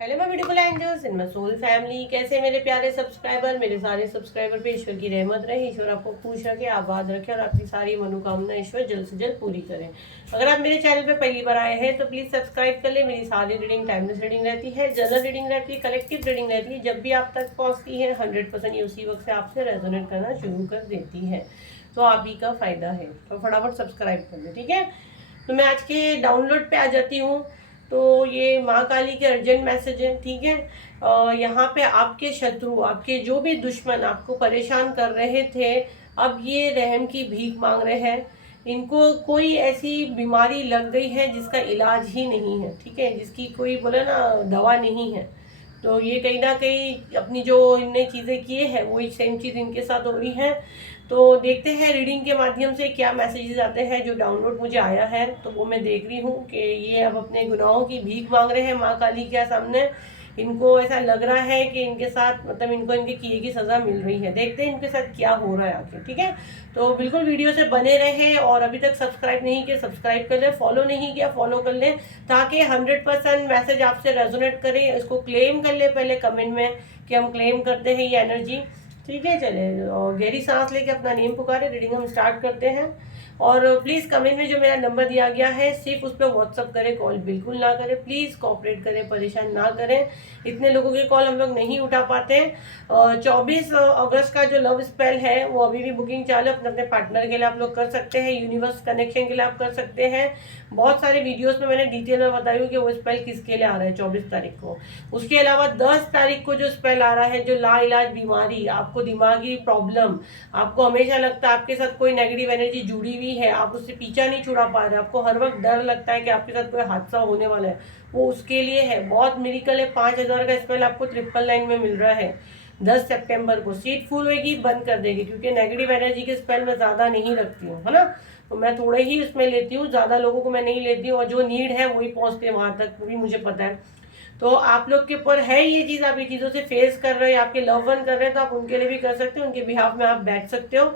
Hello my beautiful angels in my soul family. कैसे मेरे प्यारे सब्सक्राइबर, मेरे सारे सब्सक्राइबर पे ईश्वर की रहमत रहे, ईश्वर आपको खुश रखे, आबाद रखे और आपकी सारी मनोकामना ईश्वर जल्द से जल्द पूरी करें। अगर आप मेरे चैनल पे पहली बार आए हैं तो प्लीज सब्सक्राइब कर ले। मेरी सारी रीडिंग टाइमलेस रीडिंग रहती है, जनरल रीडिंग रहती है, कलेक्टिव रीडिंग रहती है। जब भी आप तक पहुंचती है 100% ये उसी वक्त से आपसे रेजोनेट करना शुरू कर देती है, तो आप ही का फायदा है। तो फटाफट सब्सक्राइब कर ले, ठीक है। तो मैं आज के डाउनलोड पे आ जाती हूँ। तो ये माँ काली के अर्जेंट मैसेज है, ठीक है। यहाँ पे आपके शत्रु, आपके जो भी दुश्मन आपको परेशान कर रहे थे, अब ये रहम की भीख मांग रहे हैं। इनको कोई ऐसी बीमारी लग गई है जिसका इलाज ही नहीं है, ठीक है, जिसकी कोई बोले ना दवा नहीं है। तो ये कहीं ना कहीं अपनी जो इनने चीज़ें किए हैं वही सेम चीज़ इनके साथ हो रही है। तो देखते हैं रीडिंग के माध्यम से क्या मैसेजेस आते हैं। जो डाउनलोड मुझे आया है तो वो मैं देख रही हूँ कि ये अब अपने गुनाहों की भीख मांग रहे हैं माँ काली के सामने। इनको ऐसा लग रहा है कि इनके साथ मतलब इनको इनके किए की सज़ा मिल रही है। देखते हैं इनके साथ क्या हो रहा है आखिर, ठीक है। तो बिल्कुल वीडियो से बने रहे और अभी तक सब्सक्राइब नहीं किया सब्सक्राइब कर ले, फॉलो नहीं किया फॉलो कर ले, ताकि 100% मैसेज आपसे रेजोनेट करे। इसको क्लेम कर ले पहले कमेंट में कि हम क्लेम करते हैं ये एनर्जी, ठीक है। चले और गहरी सांस लेके अपना नेम पुकारे, रीडिंग हम स्टार्ट करते हैं। और प्लीज़ कमेंट में जो मेरा नंबर दिया गया है सिर्फ उस पर व्हाट्सअप करें, कॉल बिल्कुल ना करें। प्लीज़ कोऑपरेट करें, परेशान ना करें। इतने लोगों के कॉल हम लोग नहीं उठा पाते हैं। 24 अगस्त का जो लव स्पेल है वो अभी भी बुकिंग चालू, अपने अपने पार्टनर के लिए आप लोग कर सकते हैं, यूनिवर्स कनेक्शन के लिए आप कर सकते हैं। बहुत सारे वीडियोस में मैंने डिटेल में बताई कि वो स्पेल किसके लिए आ रहा है 24 तारीख को। उसके अलावा 10 तारीख को जो स्पेल आ रहा है, जो लाइलाज बीमारी, आपको दिमागी प्रॉब्लम, आपको हमेशा लगता है आपके साथ कोई नेगेटिव एनर्जी जुड़ी हुई है, आप उससे पीछा नहीं छुड़ा पा रहे, आपको हर वक्त डर लगता है कि आपके साथ कोई हादसा होने वाला है, वो उसके लिए है। बहुत मिरेकल है। 5000 का स्पेल आपको 999 में मिल रहा है। 10 सितंबर को सीट फुल होगी, बंद कर देगी, क्योंकि नेगेटिव एनर्जी के स्पेल में ज़्यादा नहीं रखती हूँ, है ना। तो मैं थोड़े ही उसमें लेती हूँ, ज़्यादा लोगों को मैं नहीं लेती हूँ, और जो नीड है वही पहुँचते हैं वहाँ तक, वो भी मुझे पता है। तो आप लोग के ऊपर है ये चीज़, आप ये चीज़ों से फेस कर रहे हैं, आपके लव वन कर रहे हैं, तो आप उनके लिए भी कर सकते हो, उनके बिहाफ में आप बैठ सकते हो।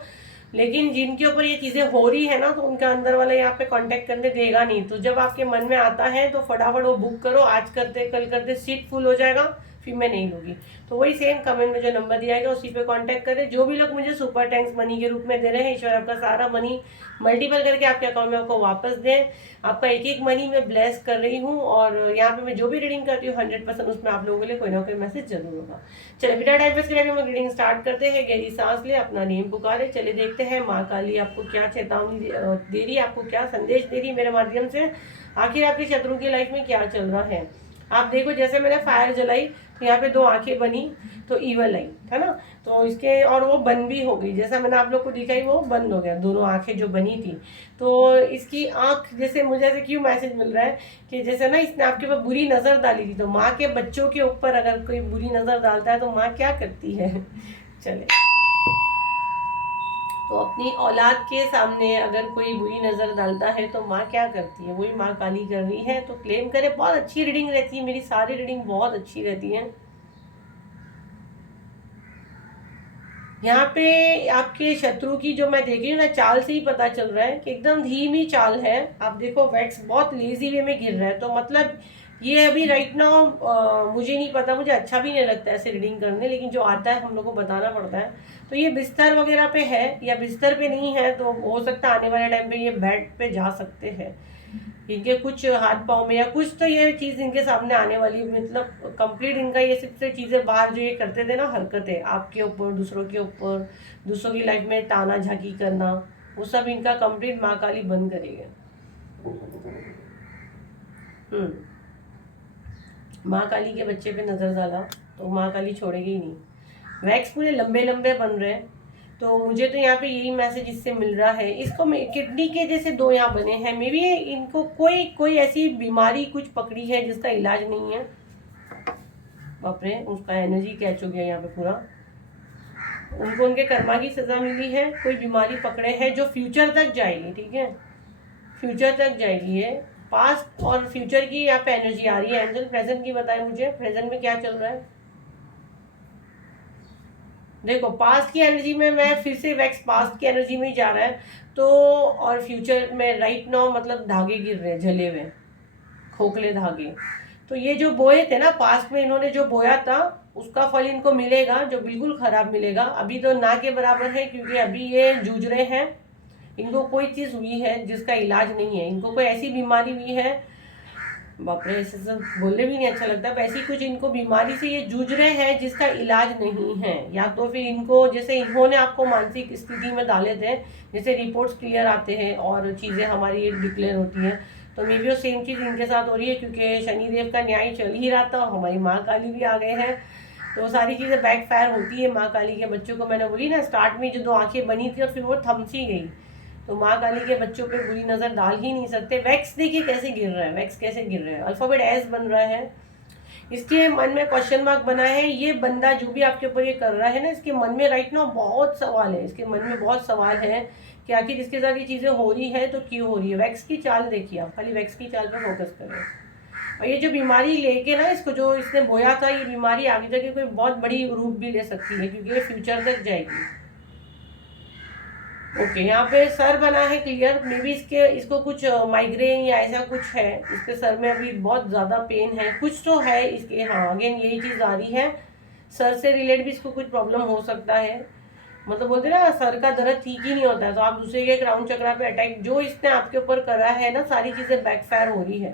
लेकिन जिनके ऊपर ये चीज़ें हो रही है ना, तो उनका अंदर वाला यहाँ पे कांटेक्ट करने देगा नहीं। तो जब आपके मन में आता है तो फटाफट वो बुक करो, आज करते कल करते सीट फुल हो जाएगा, फिर मैं नहीं लूँगी। तो वही सेम कमेंट में जो नंबर दिया गया उसी पे कांटेक्ट करें। जो भी लोग मुझे सुपर टैंक्स मनी के रूप में दे रहे हैं, ईश्वर आपका सारा मनी मल्टीपल करके आपके अकाउंट में आपको वापस दें। आपका एक एक मनी मैं ब्लेस कर रही हूँ, और यहाँ पे मैं जो भी रीडिंग करती हूँ 100% उसमें आप लोगों के लिए कोई ना कोई मैसेज जरूर होगा। चलिए बिना टाइम वेस्ट करे हम रीडिंग स्टार्ट करते हैं। गहरी सांस ले, अपना नेम पुकारे, चले देखते हैं माँ काली आपको क्या चेतावनी दे रही है, आपको क्या संदेश दे रही है मेरे माध्यम से। आखिर आपके शत्रु की लाइफ में क्या चल रहा है। आप देखो, जैसे मैंने फायर जलाई तो यहाँ पे 2 आंखें बनी, तो ईवल आई, है ना। तो इसके और वो बंद भी हो गई, जैसा मैंने आप लोग को दिखाई वो बंद हो गया, दोनों आंखें जो बनी थी। तो इसकी आंख, जैसे मुझे ऐसे क्यों मैसेज मिल रहा है कि जैसे ना इसने आपके ऊपर बुरी नज़र डाली थी। तो माँ के बच्चों के ऊपर अगर कोई बुरी नज़र डालता है तो माँ क्या करती है। चले, तो अपनी औलाद के सामने अगर कोई बुरी नज़र डालता है तो माँ क्या करती है, वही माँ काली कर रही है। तो क्लेम करे, बहुत अच्छी रीडिंग रहती है, मेरी सारी रीडिंग बहुत अच्छी रहती है। यहाँ पे आपके शत्रु की जो मैं देख रही हूँ ना, चाल से ही पता चल रहा है कि एकदम धीमी चाल है। आप देखो वैक्स बहुत लेजी वे में गिर रहा है, तो मतलब ये अभी राइट नाउ मुझे नहीं पता, मुझे अच्छा भी नहीं लगता ऐसे रीडिंग करने, लेकिन जो आता है हम लोग को बताना पड़ता है। तो ये बिस्तर वगैरह पे है या बिस्तर पे नहीं है, तो हो सकता है आने वाले टाइम पे ये बेड पे जा सकते हैं। इनके कुछ हाथ पाँव में या कुछ तो ये चीज़ इनके सामने आने वाली, मतलब कंप्लीट इनका ये सबसे चीज़ें बाहर जो ये करते थे ना, हरकतें आपके ऊपर, दूसरों के ऊपर, दूसरों की लाइफ में ताना झाकी करना, वो सब इनका कंप्लीट माँ काली बंद करेगी। माँ काली के बच्चे पे नज़र डाला तो माँ काली छोड़ेगी ही नहीं। वैक्स पूरे लंबे लंबे बन रहे हैं। तो मुझे तो यहाँ पे यही मैसेज इससे मिल रहा है। इसको किडनी के जैसे 2 यहाँ बने हैं, मे बी इनको कोई कोई ऐसी बीमारी कुछ पकड़ी है जिसका इलाज नहीं है। बाप रे, उसका एनर्जी कैच हो गया यहाँ पे पूरा। उनको उनके कर्मा की सजा मिली है, कोई बीमारी पकड़े है जो फ्यूचर तक जाएगी, ठीक है, फ्यूचर तक जाएगी। है पास्ट और फ्यूचर की यहाँ पे एनर्जी आ रही है। एंजल प्रेजेंट की बताए मुझे, प्रेजेंट में क्या चल रहा है। देखो पास्ट की एनर्जी में मैं फिर से वैक्स पास्ट की एनर्जी में ही जा रहा है। तो और फ्यूचर में राइट नाउ मतलब धागे गिर रहे हैं, जले हुए खोखले धागे। तो ये जो बोए थे ना पास्ट में, इन्होंने जो बोया था उसका फल इनको मिलेगा, जो बिल्कुल खराब मिलेगा। अभी तो ना के बराबर है, क्योंकि अभी ये जूझ रहे हैं। इनको कोई चीज़ हुई है जिसका इलाज नहीं है, इनको कोई ऐसी बीमारी हुई है, बाप रे ऐसे सब बोलने भी नहीं अच्छा लगता, वैसी कुछ इनको बीमारी से ये जूझ रहे हैं जिसका इलाज नहीं है। या तो फिर इनको, जैसे इन्होंने आपको मानसिक स्थिति में डाले थे, जैसे रिपोर्ट्स क्लियर आते हैं और चीज़ें हमारी डिक्लेयर होती हैं, तो मे बी वो सेम चीज़ इनके साथ हो रही है, क्योंकि शनिदेव का न्याय चल ही रहा था, हमारी माँ काली भी आ गए हैं, तो सारी चीज़ें बैक फायर होती है माँ काली के बच्चों को। मैंने बोली ना स्टार्ट में जो 2 आंखें बनी थी और फिर वो थम सी गई, तो माँ काली के बच्चों पे बुरी नज़र डाल ही नहीं सकते। वैक्स देखिए कैसे गिर रहा है, वैक्स कैसे गिर रहा है, अल्फाबेट एस बन रहा है, इसके मन में क्वेश्चन मार्क बना है। ये बंदा जो भी आपके ऊपर ये कर रहा है ना, इसके मन में राइट ना बहुत सवाल है, इसके मन में बहुत सवाल है कि आखिर इसके साथ ये चीज़ें हो रही है तो क्यों हो रही है। वैक्स की चाल देखिए आप, खाली वैक्स की चाल पर फोकस करें। और ये जो बीमारी लेके ना, इसको जो इसने बोया था, ये बीमारी आगे जाके कोई बहुत बड़ी रूप भी ले सकती है, क्योंकि ये फ्यूचर तक जाएगी। ओके, यहाँ पे सर बना है क्लियर, मे बी इसको कुछ माइग्रेन या ऐसा कुछ है, इसके सर में अभी बहुत ज़्यादा पेन है, कुछ तो है इसके। हाँ, अगेन यही चीज़ आ रही है, सर से रिलेट भी इसको कुछ प्रॉब्लम हो सकता है। मतलब बोलते ना सर का दर्द ठीक ही नहीं होता है, तो आप दूसरे के क्राउन चक्रा पे अटैक जो इसने आपके ऊपर करा है ना, सारी चीज़ें बैकफायर हो रही है।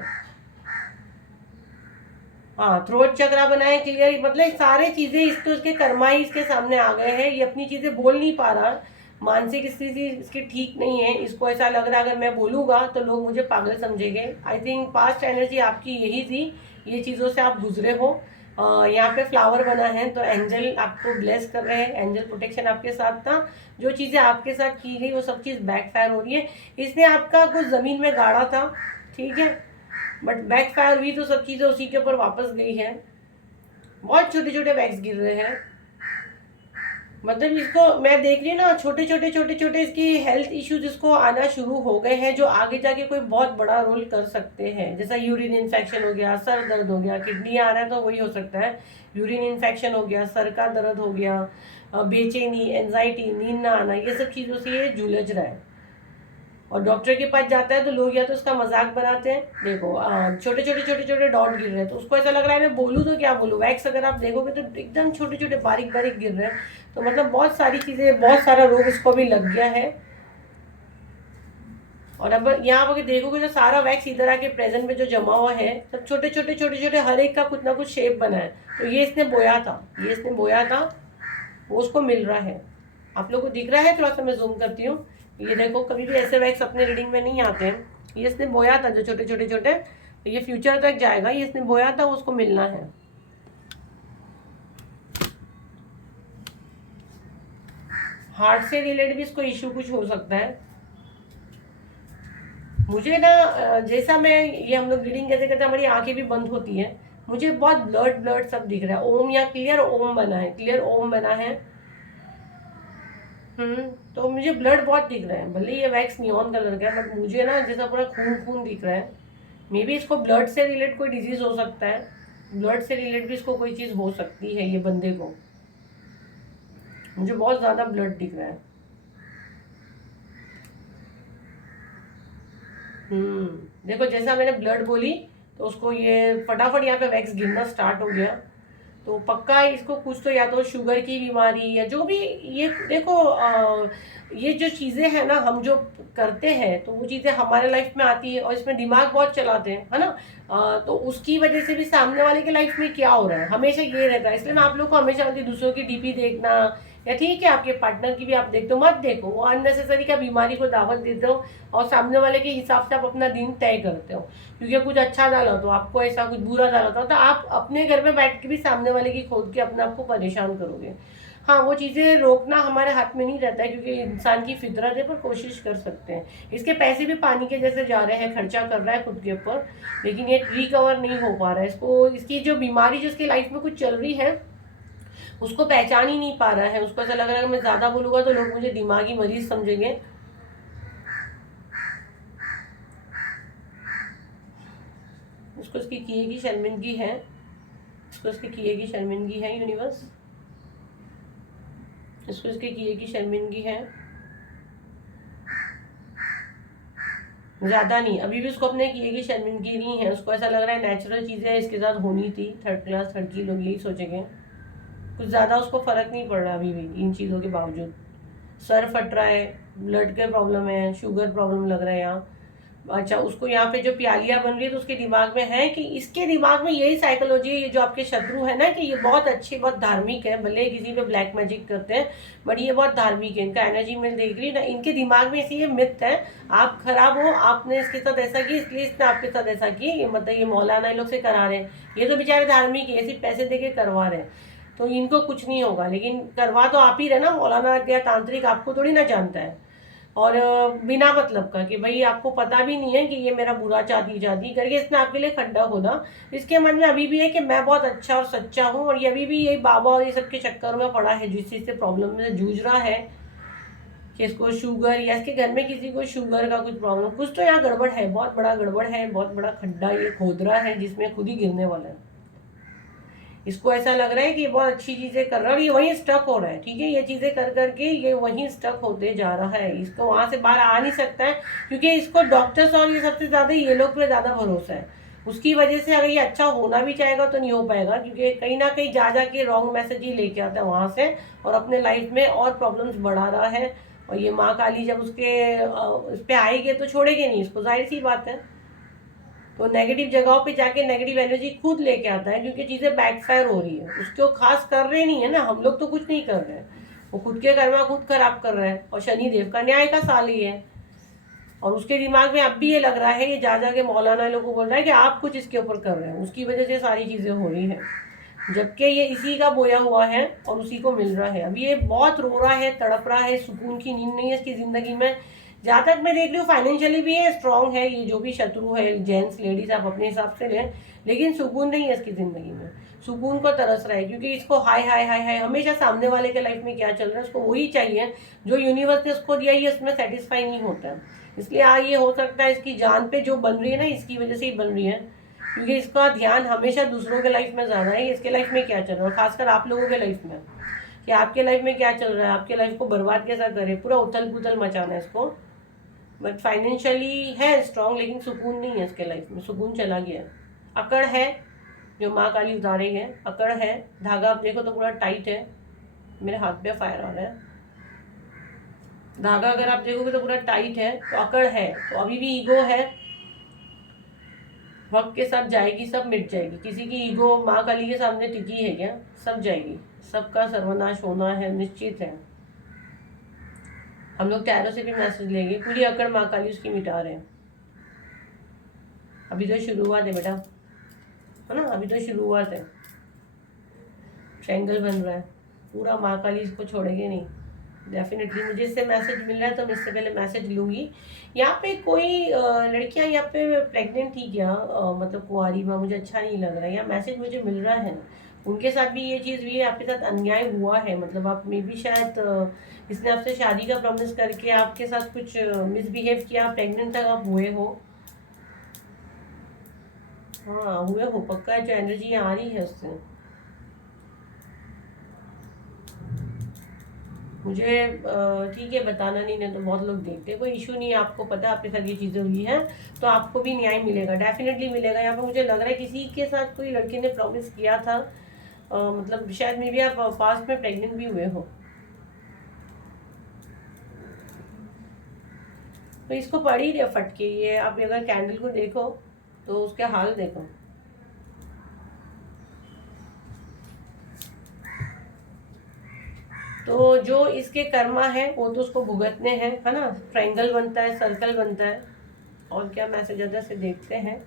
हाँ, थ्रोट चक्रा बनाए क्लियर, मतलब सारे चीजें इसके उसके कर्मा ही इसके सामने आ गए हैं, ये अपनी चीजें बोल नहीं पा रहा, मानसिक स्थिति इसकी ठीक नहीं है, इसको ऐसा लग रहा है अगर मैं बोलूंगा तो लोग मुझे पागल समझेंगे। आई थिंक पास्ट एनर्जी आपकी यही थी, ये चीज़ों से आप गुजरे हो। यहाँ पे फ्लावर बना है, तो एंजल आपको ब्लेस कर रहे हैं, एंजल प्रोटेक्शन आपके साथ था। जो चीज़ें आपके साथ की गई वो सब चीज़ बैकफायर हो रही है। इसने आपका कुछ ज़मीन में गाड़ा था, ठीक है, बट बैकफायर हुई तो सब चीज़ें उसी के ऊपर वापस गई है। बहुत छोटे छोटे वैक्स गिर रहे हैं, मतलब इसको मैं देख रही हूँ ना, छोटे छोटे छोटे छोटे इसकी हेल्थ इश्यूज इसको आना शुरू हो गए हैं, जो आगे जाके कोई बहुत बड़ा रोल कर सकते हैं। जैसा यूरिन इन्फेक्शन हो गया, सर दर्द हो गया, किडनी आ रहा है तो वही हो सकता है। यूरिन इन्फेक्शन हो गया, सर का दर्द हो गया, बेचैनी, एंजाइटी, नींद ना आना, ये सब चीज़ों से ये जूझ रहा है। और डॉक्टर के पास जाता है तो लोग या तो उसका मजाक बनाते हैं, देखो छोटे छोटे छोटे छोटे डॉट गिर रहे हैं, तो उसको ऐसा लग रहा है मैं बोलूँ तो क्या बोलूँ। वैक्स अगर आप देखोगे तो एकदम छोटे छोटे बारीक बारीक गिर रहे हैं, तो मतलब बहुत सारी चीज़ें, बहुत सारा रोग इसको भी लग गया है। और अब यहाँ पर देखोगे जो सारा वैक्स इधर आके प्रेजेंट में जो जमा हुआ है, सब छोटे छोटे छोटे छोटे हर एक का कुछ ना कुछ शेप बना है। तो ये इसने बोया था, ये इसने बोया था, वो उसको मिल रहा है। आप लोग को दिख रहा है, थोड़ा सा मैं जूम करती हूँ। ये देखो, कभी भी ऐसे वैक्स अपने रीडिंग में नहीं आते हैं, ये इसने बोया था जो छोटे छोटे छोटे, तो ये फ्यूचर तक जाएगा, ये इसने बोया था, उसको मिलना है। हार्ट से रिलेटेड भी इसको इश्यू कुछ हो सकता है। मुझे ना जैसा मैं, ये हम लोग रीडिंग कैसे करते हैं, हमारी आंखें भी बंद होती हैं, मुझे बहुत ब्लड ब्लड सब दिख रहा है। ओम या क्लियर ओम बना है, क्लियर ओम बना है। तो मुझे ब्लड बहुत दिख रहा है, भले ये वैक्स नियॉन कलर का है, बट मुझे ना जैसा पूरा खून खून दिख रहा है। मे बी इसको ब्लड से रिलेट कोई डिजीज हो सकता है, ब्लड से रिलेट भी इसको कोई चीज़ हो सकती है ये बंदे को। मुझे बहुत ज़्यादा ब्लड दिख रहा है। देखो जैसा मैंने ब्लड बोली, तो उसको ये फटाफट यहाँ पे वैक्स गिरना स्टार्ट हो गया। तो पक्का इसको कुछ तो, या तो शुगर की बीमारी या जो भी, ये देखो ये जो चीज़ें हैं ना, हम जो करते हैं तो वो चीज़ें हमारे लाइफ में आती है, और इसमें दिमाग बहुत चलाते हैं, है ना। तो उसकी वजह से भी सामने वाले के लाइफ में क्या हो रहा है हमेशा ये रहता है। इसलिए ना आप लोग को हमेशा दूसरों की डीपी देखना, या ठीक है आपके पार्टनर की भी आप देखते हो, मत देखो, वो अननेसेसरी का बीमारी को दावत देते हो, और सामने वाले के हिसाब से आप अपना दिन तय करते हो, क्योंकि कुछ अच्छा डाला तो आपको ऐसा, कुछ बुरा डाला तो आप अपने घर में बैठ के भी सामने वाले की खोद के अपने आप को परेशान करोगे। हाँ, वो चीज़ें रोकना हमारे हाथ में नहीं रहता है, क्योंकि इंसान की फितरत है, पर कोशिश कर सकते हैं। इसके पैसे भी पानी के जैसे जा रहे हैं, खर्चा कर रहा है खुद के ऊपर, लेकिन ये रिकवर नहीं हो पा रहा है। इसको, इसकी जो बीमारी जो इसकी लाइफ में कुछ चल रही है, उसको पहचान ही नहीं पा रहा है। उसको ऐसा लग रहा है मैं ज़्यादा बोलूँगा तो लोग मुझे दिमागी मरीज समझेंगे। उसको इसकी किए की शर्मिंदगी है, इसको इसके किए की शर्मिंदगी है यूनिवर्स, इसको इसके किए की शर्मिंदगी है। ज़्यादा नहीं, अभी भी उसको अपने किए की शर्मिंदगी नहीं है, उसको ऐसा लग रहा है नेचुरल चीज़ें इसके साथ होनी थी, थर्ड क्लास लड़की लोग यही सोचेंगे। कुछ ज़्यादा उसको फ़र्क नहीं पड़ रहा अभी भी इन चीज़ों के बावजूद। सर फट रहा है, ब्लड के प्रॉब्लम है, शुगर प्रॉब्लम लग रहा है यहाँ। अच्छा, उसको यहाँ पे जो प्यालियाँ बन रही है तो उसके दिमाग में है कि इसके दिमाग में यही साइकोलॉजी है, ये जो आपके शत्रु है ना, कि ये बहुत अच्छे, बहुत धार्मिक है, भले किसी पे ब्लैक मैजिक करते हैं बट ये बहुत धार्मिक है, इनका एनर्जी में देख रही ना, इनके दिमाग में इसी ये मिथ है, आप खराब हो, आपने इसके साथ ऐसा किया इसलिए इसने आपके साथ ऐसा किया, ये मतलब ये मौलाना इन लोग से करा रहे हैं, ये तो बेचारे धार्मिक है, सिर्फ पैसे दे के करवा रहे हैं, तो इनको कुछ नहीं होगा, लेकिन करवा तो आप ही रहे ना, मौलाना या तांत्रिक आपको थोड़ी ना जानता है। और बिना मतलब का कि भाई आपको पता भी नहीं है कि ये मेरा बुरा चाहती करके इसने आपके लिए खड्डा खोदा। इसके मन में अभी भी है कि मैं बहुत अच्छा और सच्चा हूँ, और ये अभी भी यही बाबा और ये सब के चक्कर में पड़ा है, जिस चीज़ से प्रॉब्लम में जूझ रहा है कि इसको शुगर, या इसके घर में किसी को शुगर का कुछ प्रॉब्लम, कुछ तो यहाँ गड़बड़ है, बहुत बड़ा गड़बड़ है, बहुत बड़ा खड्डा ये खोद रहा है जिसमें खुद ही गिरने वाला है। इसको ऐसा लग रहा है कि ये बहुत अच्छी चीज़ें कर रहा है और ये वहीं स्टक हो रहा है, ठीक है, ये चीज़ें कर करके ये वहीं स्टक होते जा रहा है, इसको वहाँ से बाहर आ नहीं सकता है, क्योंकि इसको डॉक्टर्स और ये सबसे ज़्यादा ये लोग पे ज़्यादा भरोसा है। उसकी वजह से अगर ये अच्छा होना भी चाहेगा तो नहीं हो पाएगा, क्योंकि कहीं ना कहीं जा के रॉन्ग मैसेज ही लेके आता है वहाँ से, और अपने लाइफ में और प्रॉब्लम्स बढ़ा रहा है। और ये माँ काली जब उसके उस पर आएगी तो छोड़ेगी नहीं इसको, जाहिर सी बात है। तो नेगेटिव जगहों पे जाके नेगेटिव एनर्जी खुद लेके आता है, क्योंकि चीज़ें बैकफायर हो रही है, उसको खास कर रहे नहीं है ना, हम लोग तो कुछ नहीं कर रहे हैं, वो खुद के कर्मा खुद खराब कर रहा है, और शनि देव का न्याय का साल ही है। और उसके दिमाग में अब भी ये लग रहा है, ये जा के मौलाना लोगों को बोल रहा है कि आप कुछ इसके ऊपर कर रहे हैं, उसकी वजह से सारी चीज़ें हो रही हैं, जबकि ये इसी का बोया हुआ है और उसी को मिल रहा है। अभी ये बहुत रो रहा है, तड़प रहा है, सुकून की नींद नहीं है इसकी ज़िंदगी में। जहाँ तक मैं देख रही हूँ फाइनेंशियली भी ये स्ट्रांग है, ये जो भी शत्रु है, जेंट्स लेडीज आप अपने हिसाब से लें, लेकिन सुकून नहीं है इसकी ज़िंदगी में, सुकून को तरस रहा है, क्योंकि इसको हाय हाय हाय हाय हमेशा सामने वाले के लाइफ में क्या चल रहा है उसको वही चाहिए जो यूनिवर्स ने उसको दिया, ये उसमें सेटिस्फाई नहीं होता है। इसलिए ये हो सकता है इसकी जान पे जो बन रही है ना, इसकी वजह से ही बन रही है, क्योंकि इसका ध्यान हमेशा दूसरों के लाइफ में ज़्यादा है, इसके लाइफ में क्या चल रहा है, खासकर आप लोगों के लाइफ में, कि आपके लाइफ में क्या चल रहा है, आपके लाइफ को बर्बाद कैसा करे, पूरा उथल पुथल मचाना है इसको। बट फाइनेंशियली है स्ट्रांग, लेकिन सुकून नहीं है इसके लाइफ में, सुकून चला गया। अकड़ है जो माँ काली उतारे है, अकड़ है, धागा आप देखो तो पूरा टाइट है, मेरे हाथ पे फायर आ रहा है, धागा अगर आप देखोगे तो पूरा टाइट है, तो अकड़ है, तो अभी भी ईगो है, वक्त के साथ जाएगी, सब मिट जाएगी। किसी की ईगो माँ काली के सामने टिकी है क्या? सब जाएगी, सबका सर्वनाश होना है, निश्चित है। हम लोग टैरो से भी मैसेज लेंगे, पूरी अकड़ माँ काली उसकी मिटा रहे हैं। अभी तो शुरुआत है बेटा, है ना, अभी तो शुरुआत है, ट्रायंगल बन रहा है, पूरा माँ काली इसको छोड़ेंगे नहीं। डेफिनेटली मुझे इससे मैसेज मिल रहा है, तो मैं इससे पहले मैसेज लूँगी। यहाँ पे कोई लड़कियाँ यहाँ पे प्रेग्नेंट थी क्या, मतलब कुंवारी माँ, मुझे अच्छा नहीं लग रहा है, यहाँ मैसेज मुझे मिल रहा है उनके साथ भी ये चीज़ हुई है, आपके साथ अन्याय हुआ है, मतलब आप मे भी शायद इसने आपसे शादी का प्रॉमिस करके आपके साथ कुछ मिसबिहेव किया, प्रेग्नेंट तक आप हुए हो। हाँ हुए हो पक्का, जो एनर्जी आ रही है उससे मुझे, ठीक है बताना नहीं, तो बहुत लोग देखते हैं, कोई इशू नहीं है, आपको पता है आपके साथ ये चीज़ें हुई हैं, तो आपको भी न्याय मिलेगा, डेफिनेटली मिलेगा। यहाँ पे मुझे लग रहा है किसी के साथ कोई लड़की ने प्रॉमिस किया था, मतलब शायद मे भी आप पास्ट में प्रेग्नेंट भी हुए हो, तो इसको पड़ ही रहा फटके। ये आप अगर कैंडल को देखो तो उसके हाल देखो, तो जो इसके कर्मा है वो तो उसको भुगतने हैं, है ना, ट्रायंगल बनता है, सर्कल बनता है, और क्या मैसेज अदर से देखते हैं,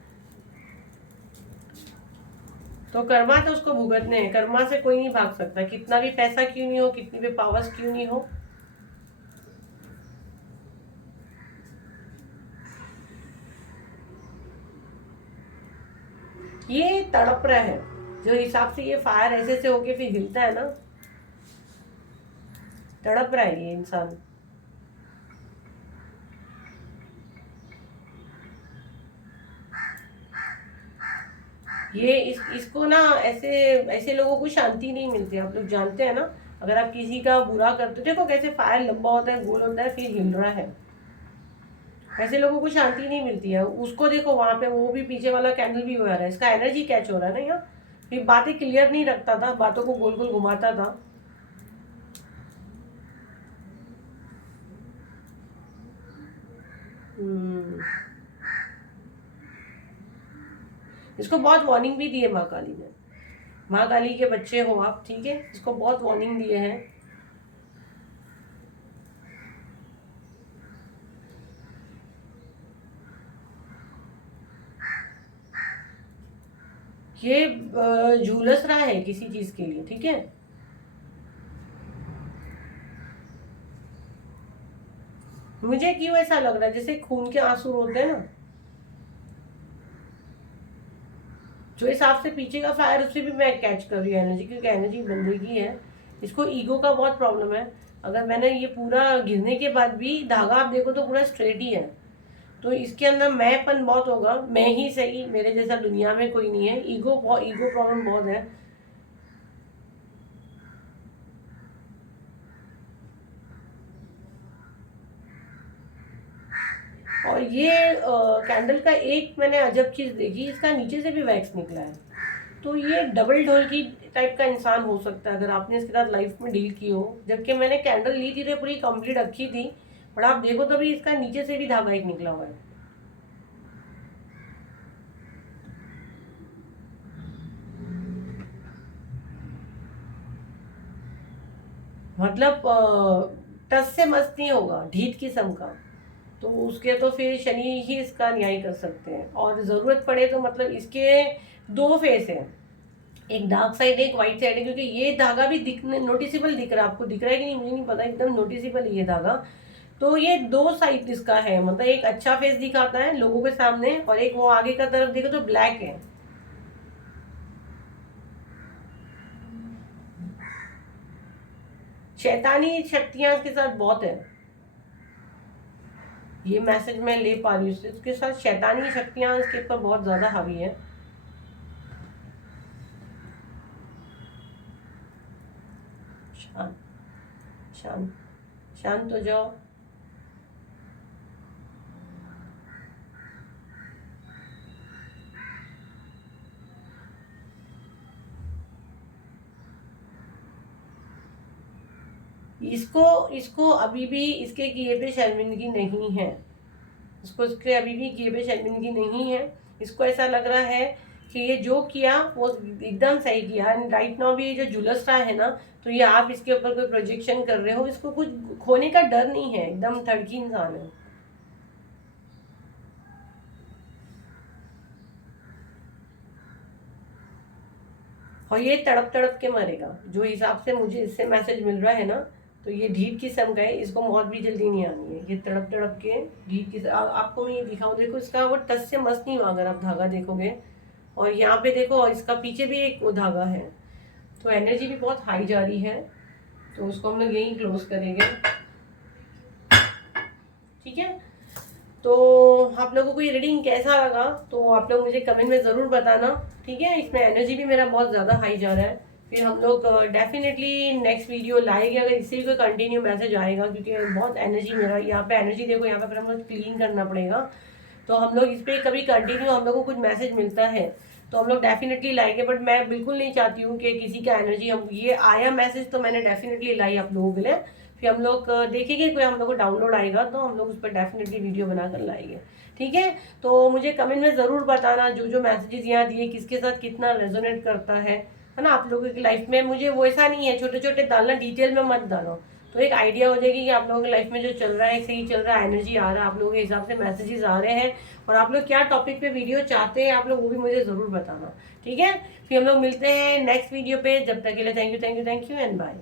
तो कर्मा तो उसको भुगतने हैं, कर्मा से कोई नहीं भाग सकता, कितना भी पैसा क्यों नहीं हो, कितनी भी पावर्स क्यों नहीं हो। ये तड़प रहा है, जो हिसाब से ये फायर ऐसे से होके फिर हिलता है ना, तड़प रहा है ये इंसान। ये इसको ना ऐसे ऐसे लोगों को शांति नहीं मिलती, आप लोग जानते हैं ना, अगर आप किसी का बुरा करते हो, देखो कैसे फायर लंबा होता है, गोल होता है, फिर हिल रहा है, ऐसे लोगों को शांति नहीं मिलती है। उसको देखो वहां पे, वो भी पीछे वाला कैंडल भी हो रहा है, इसका एनर्जी कैच हो रहा है ना यहाँ। फिर बातें क्लियर नहीं रखता था, बातों को गोल गोल घुमाता था। इसको बहुत वार्निंग भी दी है माँ काली ने। माँ काली के बच्चे हो आप, ठीक है, इसको बहुत वार्निंग दिए हैं। ये झुलस रहा है किसी चीज के लिए, ठीक है। मुझे क्यों ऐसा लग रहा है जैसे खून के आंसू होते हैं ना, जो हिसाब से पीछे का फायर उससे भी मैं कैच कर रही हूँ एनर्जी, क्योंकि एनर्जी बंदे की है। इसको ईगो का बहुत प्रॉब्लम है। अगर मैंने ये पूरा गिरने के बाद भी धागा आप देखो तो पूरा स्ट्रेट ही है, तो इसके अंदर मैंपन बहुत होगा, मैं ही सही, मेरे जैसा दुनिया में कोई नहीं है। ईगो प्रॉब्लम बहुत है। और ये कैंडल का एक मैंने अजब चीज देखी, इसका नीचे से भी वैक्स निकला है। तो ये डबल ढोल की टाइप का इंसान हो सकता है अगर आपने इसके साथ लाइफ में डील की हो। जबकि मैंने कैंडल ली थी तो पूरी कंप्लीट रखी थी, बट आप देखो तो भी इसका नीचे से भी धागा एक निकला हुआ है। मतलब टस से मस्त नहीं होगा, ढीठ किस्म का। तो उसके तो फिर शनि ही इसका न्याय कर सकते हैं। और जरूरत पड़े तो मतलब इसके दो फेस है, एक डार्क साइड है, एक व्हाइट साइड है। क्योंकि ये धागा भी नोटिसेबल दिख रहा है आपको, दिख रहा है कि नहीं मुझे नहीं पता, एकदम नोटिसेबल है ये धागा। तो ये दो साइड इसका है, मतलब एक अच्छा फेस दिखाता है लोगों के सामने, और एक वो आगे का तरफ देखो तो ब्लैक है। शैतानी शक्तियां इसके साथ बहुत है, ये मैसेज मैं ले पा रही हूँ। इसके साथ शैतानी शक्तियां इसके ऊपर बहुत ज्यादा हावी है। शांत शांत शांत हो जाओ। इसको इसको अभी भी इसके किए पे शर्मिंदगी नहीं है। इसको इसके अभी भी किए पे शर्मिंदगी नहीं है। इसको ऐसा लग रहा है कि ये जो किया वो एकदम सही किया। एंड राइट नाउ भी जो झुलस रहा है ना, तो ये आप इसके ऊपर कोई प्रोजेक्शन कर रहे हो, इसको कुछ खोने का डर नहीं है, एकदम थड़की इंसान है। और ये तड़प तड़प के मरेगा, जो हिसाब से मुझे इससे मैसेज मिल रहा है ना, तो ये ढीठ किस्म का है, इसको मौत भी जल्दी नहीं आनी है। ये तड़प तड़प के ढीठ किस्म, आपको मैं ये दिखाऊं, देखो इसका वो टस से मस नहीं हुआ अगर आप धागा देखोगे। और यहाँ पे देखो, और इसका पीछे भी एक वो धागा है। तो एनर्जी भी बहुत हाई जा रही है, तो उसको हम लोग यही क्लोज करेंगे, ठीक है। तो आप लोगों को ये रीडिंग कैसा लगा तो आप लोग मुझे कमेंट में ज़रूर बताना, ठीक है। इसमें एनर्जी भी मेरा बहुत ज़्यादा हाई जा रहा है। फिर हम लोग डेफिनेटली नेक्स्ट वीडियो लाएंगे, अगर इससे भी कोई कंटिन्यू मैसेज आएगा, क्योंकि बहुत एनर्जी मेरा यहाँ पे, एनर्जी देखो यहाँ पे, फिर हम लोग क्लीन करना पड़ेगा। तो हम लोग इस पर कभी कंटिन्यू हम लोग को कुछ मैसेज मिलता है तो हम लोग डेफिनेटली लाएंगे। बट मैं बिल्कुल नहीं चाहती हूँ कि किसी का एनर्जी, हम ये आया मैसेज तो मैंने डेफिनेटली लाई आप लोगों के लिए। फिर हम लोग देखेंगे, कोई हम लोग को डाउनलोड आएगा तो हम लोग उस पर डेफिनेटली वीडियो बनाकर लाएंगे, ठीक है। तो मुझे कमेंट में ज़रूर बताना जो जो मैसेजेस यहाँ दिए किसके साथ कितना रेजोनेट करता है ना आप लोगों की लाइफ में। मुझे वो ऐसा नहीं है छोटे छोटे डालना, डिटेल में मत डालो, तो एक आइडिया हो जाएगी कि आप लोगों की लाइफ में जो चल रहा है सही चल रहा है, एनर्जी आ रहा है, आप लोगों के हिसाब से मैसेजेस आ रहे हैं, और आप लोग क्या टॉपिक पे वीडियो चाहते हैं आप लोग वो भी मुझे ज़रूर बताना, ठीक है। फिर हम लोग मिलते हैं नेक्स्ट वीडियो पे, जब तक के लिए थैंक यू एंड बाय।